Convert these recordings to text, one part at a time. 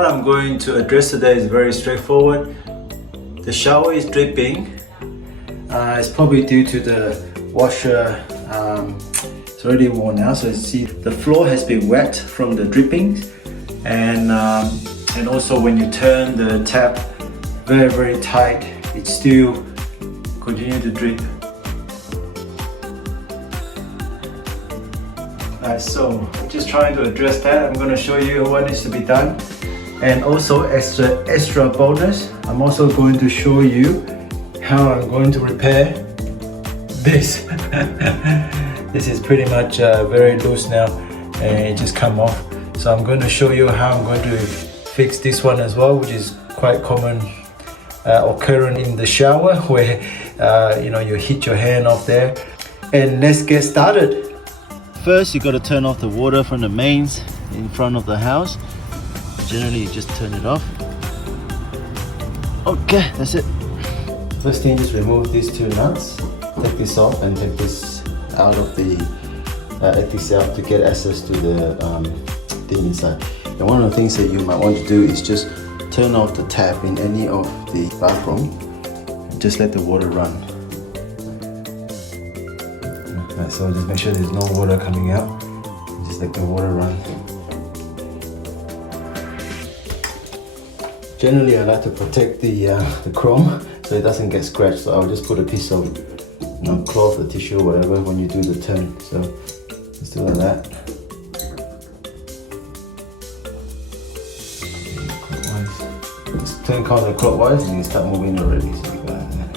What I'm going to address today is very straightforward. The shower is dripping. It's probably due to the washer. It's already worn out, so you see the floor has been wet from the drippings, and also when you turn the tap very tight, it still continue to drip. So just trying to address that. I'm going to show you what needs to be done, and also extra bonus, I'm also going to show you how I'm going to repair this. This is pretty much very loose now and it just come off. So I'm going to show you how I'm going to fix this one as well, which is quite common occurring in the shower where you hit your hand off there. And let's get started. First, you got to turn off the water from the mains in front of the house. Generally, you just turn it off. Okay, that's it. First thing, just remove these two nuts. Take this off and take this out of the out to get access to the thing inside. And one of the things that you might want to do is just turn off the tap in any of the bathroom. Just let the water run. Okay, so just make sure there's no water coming out. Just let the water run. Generally, I like to protect the chrome so it doesn't get scratched. So I'll just put a piece of cloth or tissue or whatever when you do the turn. So just do like that. Clockwise. Just turn counterclockwise and you start moving already. So you go like that.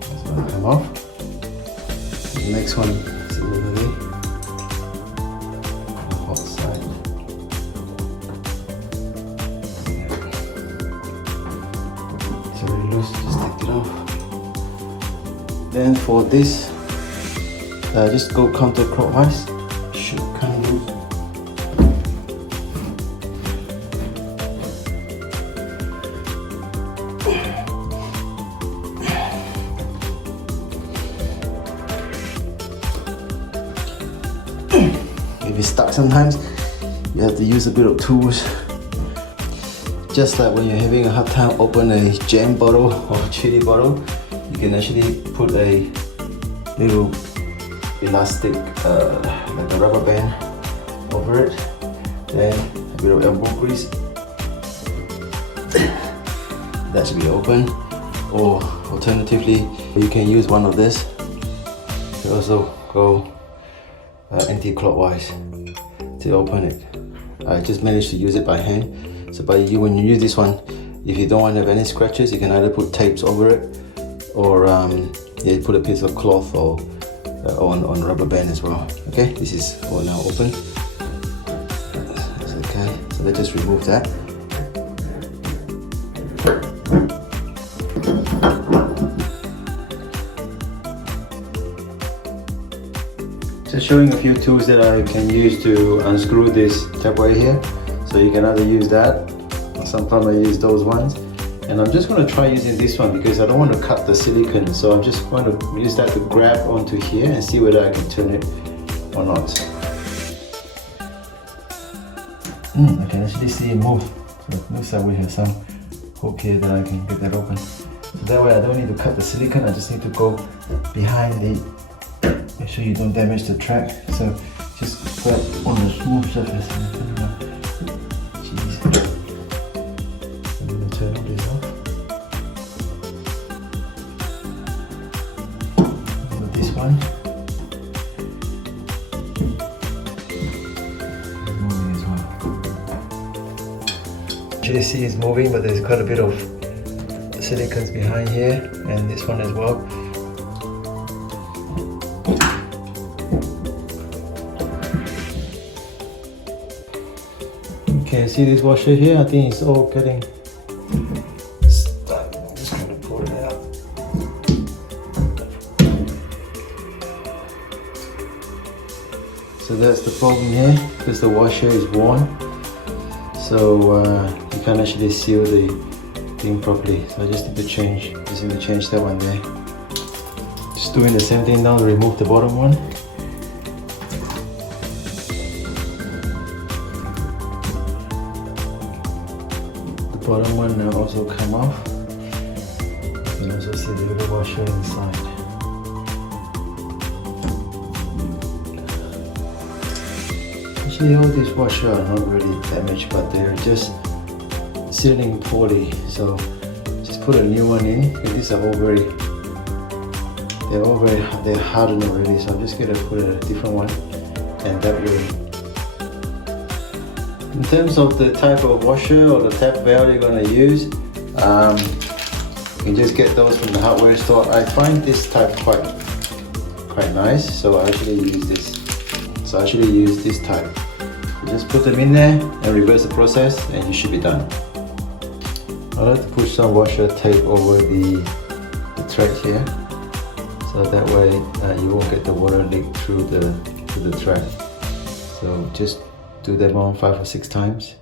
That's going to come off. The next one. Similarly, on the hot side. It's already loose, just take it off. Then for this, just go counterclockwise. Should come loose. If it's stuck sometimes, you have to use a bit of tools. Just like when you're having a hard time open a jam bottle or chili bottle, you can actually put a little elastic, like a rubber band over it, then a bit of elbow grease. That should be open. Or alternatively, you can use one of this to also go anti-clockwise to open it. I just managed to use it by hand. So when you use this one, if you don't want to have any scratches, you can either put tapes over it or you put a piece of cloth or on rubber band as well. Okay, this is all now open. That's okay. So let's just remove that. So showing a few tools that I can use to unscrew this tapway here. So you can either use that, or sometimes I use those ones. And I'm just going to try using this one because I don't want to cut the silicone. So I'm just going to use that to grab onto here and see whether I can turn it or not. I can actually see it move. So it looks like we have some hook here that I can get that open. So that way I don't need to cut the silicone, I just need to go behind the. Make sure you don't damage the track. So just grab on the smooth surface. Jeez. I'm going to turn this off. So this one. Moving as well. Actually see it's moving, but there's quite a bit of silicones behind here, and this one as well. Okay, see this washer here? I think it's all getting stuck. I'm just going to pull it out. So that's the problem here, because the washer is worn. So you can't actually seal the thing properly. So I just need to change that one there. Just just doing the same thing now, remove the bottom one. The bottom one now also come off. You can also see the little washer inside. Actually, all these washers are not really damaged, but they're just sealing poorly. So just put a new one in. And these are all they're hardened already. So I'm just gonna put a different one, and that way. In terms of the type of washer or the tap valve you're gonna use, you can just get those from the hardware store. I find this type quite nice, so I actually use this. So I actually use this type. You just put them in there and reverse the process, and you should be done. I like to put some washer tape over the thread here, so that way you won't get the water leak through the thread. So just do them on 5 or 6 times.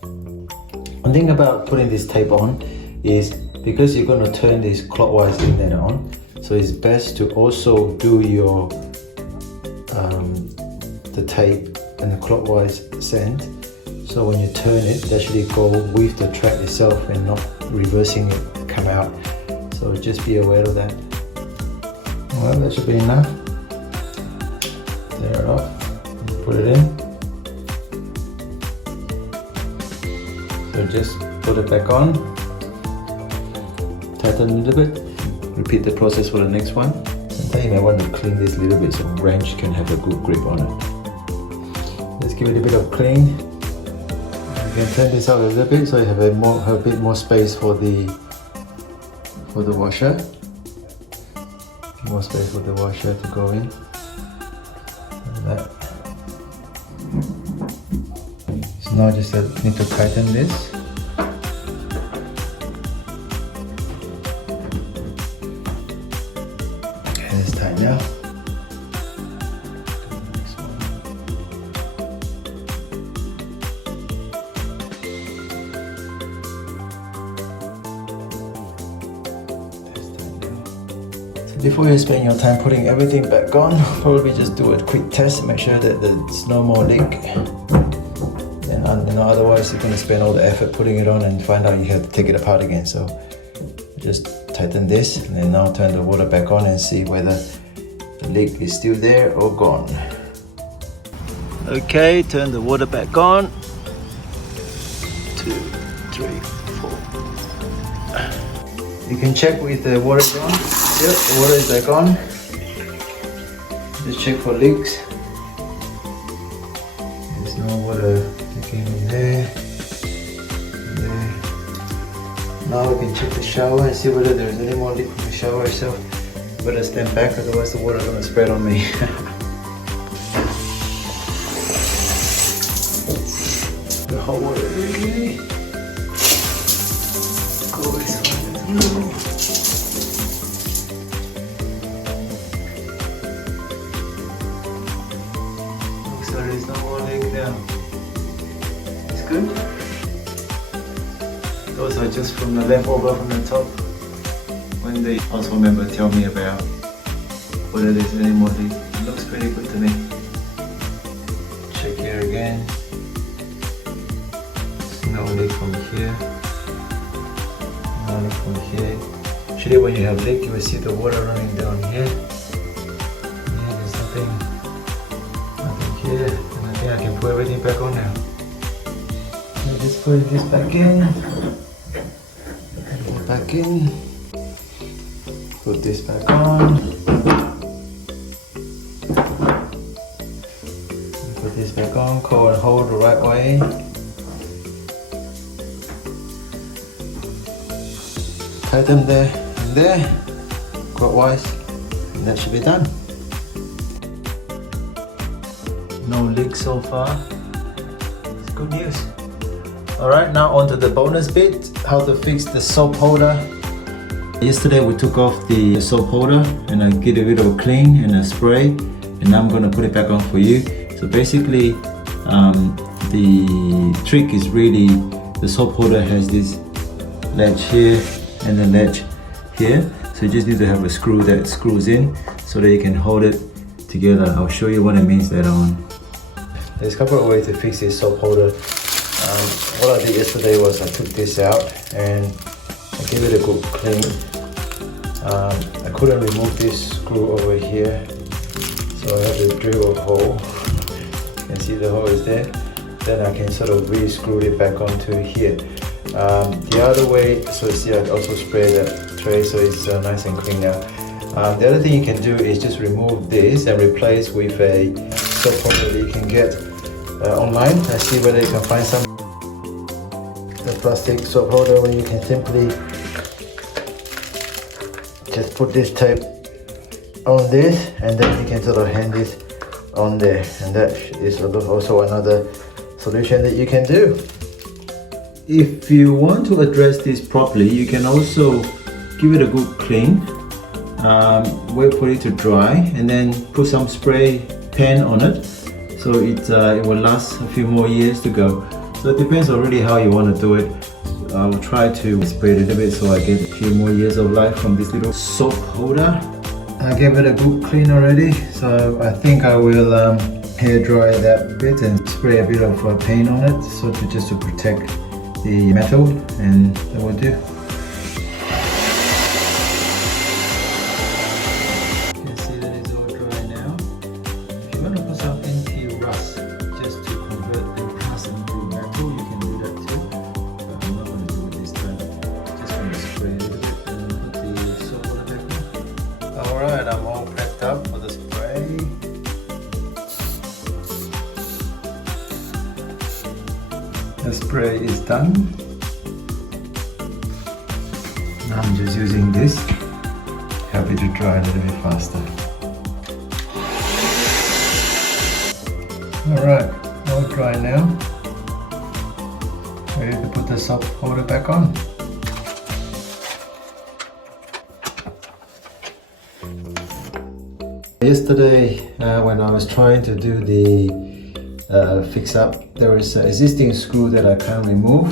One thing about putting this tape on is because you're going to turn this clockwise in and on, so it's best to also do your the tape in the clockwise send. So when you turn it, it actually go with the thread itself and not reversing it come out. So just be aware of that. Well, that should be enough. Tear it off, put it in. So just put it back on, tighten a little bit, repeat the process for the next one. Sometimes you may want to clean this a little bit so wrench can have a good grip on it. Just give it a bit of clean. You can turn this out a little bit so you have a bit more space for the washer. More space for the washer to go in. Like that. So now just need to tighten this. Okay, it's tight now. Before you spend your time putting everything back on, probably just do a quick test, make sure that there's no more leak. And otherwise you're going to spend all the effort putting it on and find out you have to take it apart again. So just tighten this and then now turn the water back on and see whether the leak is still there or gone. Okay, turn the water back on. 2, 3, 4. You can check with the water on. Yep, the water is back on. Just check for leaks. There's no water leaking in there. Now we can check the shower and see whether there's any more leak from the shower itself. Better stand back, otherwise the water is going to spread on me. The hot water really goes on. There's no more leak there. It's good. Those are just from the leftover from the top. When the household member tell me about whether there's any more leak. It looks pretty good to me. Check here again. There's no leak from here. No leak from here. Actually, when you have leak, you will see the water running down here. Yeah, there's nothing. Yeah, and I think I can put everything back on now. So just put this back in. Put it back in. Put this back on. Put this back on. Core and hold the right way. Tighten there and there, clockwise, and that should be done. No leak so far. It's good news. Alright, now on to the bonus bit, how to fix the soap holder. Yesterday we took off the soap holder and I did a bit of clean and a spray, and now I'm going to put it back on for you. So basically the trick is really the soap holder has this latch here and the latch here. So you just need to have a screw that screws in. so that you can hold it together. I'll show you what it means later on. There's a couple of ways to fix this soap holder. What I did yesterday was I took this out and I gave it a good clean. I couldn't remove this screw over here, so I had to drill a hole. You can see the hole is there. Then I can sort of re-screw it back onto here. The other way, so see, I also spray the tray so it's nice and clean now. The other thing you can do is just remove this and replace with a soap holder that you can get online. I see whether you can find some. The plastic soap holder where you can simply just put this tape on this and then you can sort of hang this on there, and that is also another solution that you can do. If you want to address this properly, you can also give it a good clean, wait for it to dry, and then put some spray pen on it so it will last a few more years to go. So it depends on really how you want to do it. I will try to spray it a little bit so I get a few more years of life from this little soap holder. I gave it a good clean already, so I think I will hair dry that bit and spray a bit of paint on it, so just to protect the metal, and that will do. You can see that it's all dry now. If you want to put some anti-rust just to convert the glass into metal, you can do that too. But I'm not going to do it this time. Just going to spray a little bit and put the soap on the back. Alright, I'm all prepped up for the spray. The spray is done. Now I'm just using this to help it to dry a little bit faster. Alright, all dry now. Ready to put the soap holder back on. Yesterday when I was trying to do the fix up, there is an existing screw that I can't remove,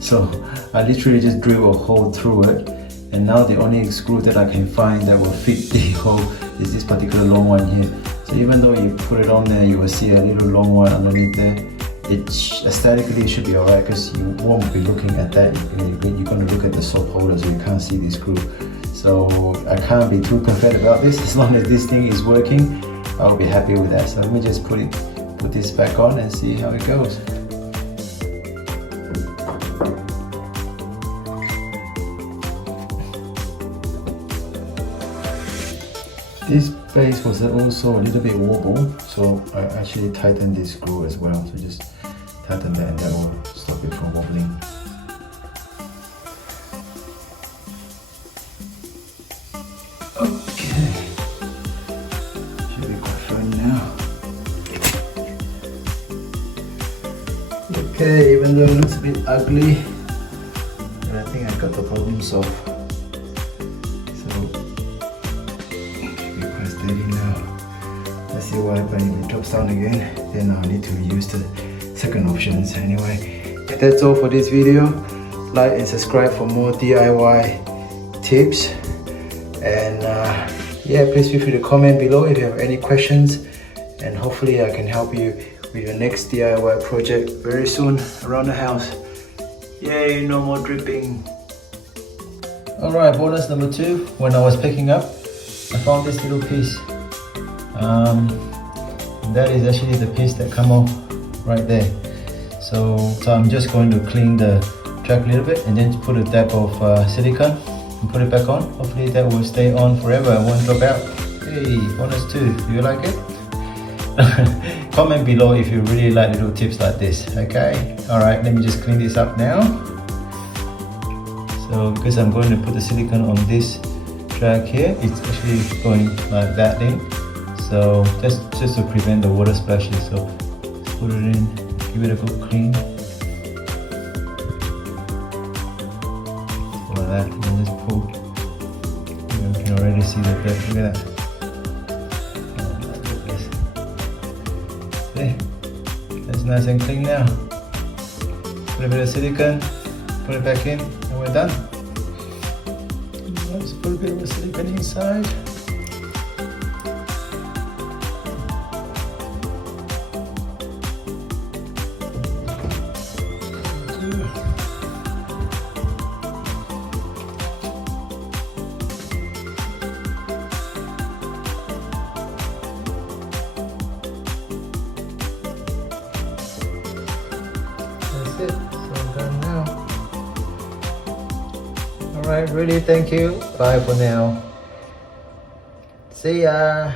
so I literally just drill a hole through it, and now the only screw that I can find that will fit the hole is this particular long one here. So even though you put it on there, you will see a little long one underneath there. Aesthetically it should be alright because you won't be looking at that. You're going to look at the soap holder, so you can't see the screw. So I can't be too perfect about this. As long as this thing is working, I'll be happy with that. So let me just put this back on and see how it goes. This base was also a little bit wobble, so I actually tightened this screw as well. So just tighten that and that will stop it from wobbling. Okay, should be quite fun now. Okay, even though it looks a bit ugly, but I think I got the problem solved. So, it should be quite steady now. Let's see what happens if it drops down again. Then I'll need to use the second options anyway. That's all for this video. Like and subscribe for more DIY tips. And yeah, please feel free to comment below if you have any questions. And hopefully I can help you with your next DIY project very soon around the house. Yay, no more dripping. Alright, bonus number 2. When I was picking up, I found this little piece. That is actually the piece that come off right there. So I'm just going to clean the track a little bit and then put a dab of silicone and put it back on. Hopefully that will stay on forever and won't drop out. Hey, bonus 2, do you like it? Comment below if you really like little tips like this, okay? Alright, let me just clean this up now. So because I'm going to put the silicone on this track here, it's actually going like that in. So just to prevent the water splashes. So let's put it in, give it a good clean. Like that, and then just pull. You can already see the dirt, look at that. Okay, that's nice and clean now. Put a bit of silicone, put it back in, and we're done. Let's put a bit of silicone inside. it. So done now. Alright, really thank you. Bye for now. See ya.